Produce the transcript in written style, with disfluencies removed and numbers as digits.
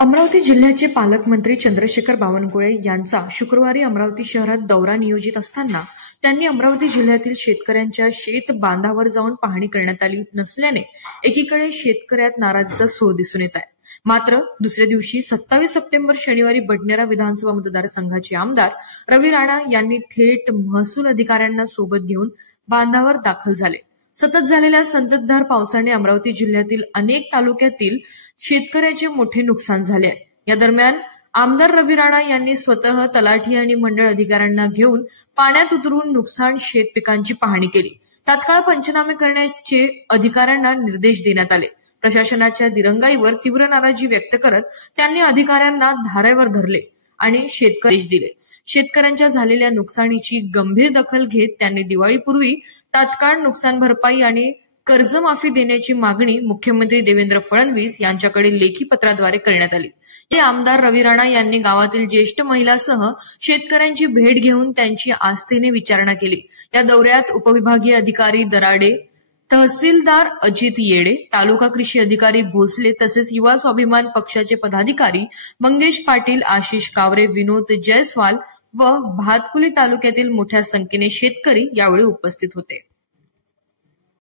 अमरावती जिल्ह्याचे पालकमंत्री चंद्रशेखर बावनकुळे यांचा शुक्रवारी अमरावती शहरात दौरा नियोजित असताना त्यांनी अमरावती जिल्ह्यातील शेतकऱ्यांच्या शेत बांधावर जाऊन पाहणी करण्यात आली नसल्याने एकीकडे शेतकऱ्यात नाराजीचा सूर दिसून येत आहे। मात्र दुसऱ्या दिवशी 27 सप्टेंबर शनिवारी बडनेरा विधानसभा मतदारसंघाचे आमदार रवी राणा यांनी थेट महसूल अधिकाऱ्यांना सोबत घेऊन बांधावर दाखल झाले। सतत झालेल्या संततधार पावसाने अमरावती जिल्ह्यातील अनेक तालुक्यातील शेतकऱ्याचे मोठे नुकसान झाले आहे। या दरम्यान आमदार रवी राणा यांनी स्वतः तलाठी आणि मंडळ अधिकाऱ्यांना घेऊन पाण्यात उतरून नुकसान शेत पिकांची पाहणी केली। तात्काळ पंचनामे करण्याचे अधिकाऱ्यांना निर्देश देण्यात आले। प्रशासनाच्या दिरंगाईवर तीव्र नाराजी व्यक्त करत त्यांनी अधिकाऱ्यांना धारेवर धरले आणि शेतकरी दिले। शेतकऱ्यांच्या झालेल्या नुकसानीची गंभीर दखल घेत त्यांनी दिवाळीपूर्वी तात्काळ नुकसान भरपाई आणि कर्जमाफी देण्याची मागणी मुख्यमंत्री देवेंद्र फडणवीस यांच्याकडे लेखी पत्राद्वारे करण्यात आली। या आमदार रवी राणा यांनी गावातील ज्येष्ठ महिलांसह शेतकऱ्यांची भेट घेऊन त्यांची आस्थेने विचारणा केली। या दौऱ्यात उपविभागीय अधिकारी दराडे, तहसीलदार अजित येडे, तालुका कृषी अधिकारी भोसले तसेच युवा स्वाभिमान पक्षाचे पदाधिकारी मंगेश पाटील, आशिष कावरे, विनोद जयस्वाल व भातकुली तालुक्यातील मोठ्या संख्येने शेतकरी यावेळी उपस्थित होते।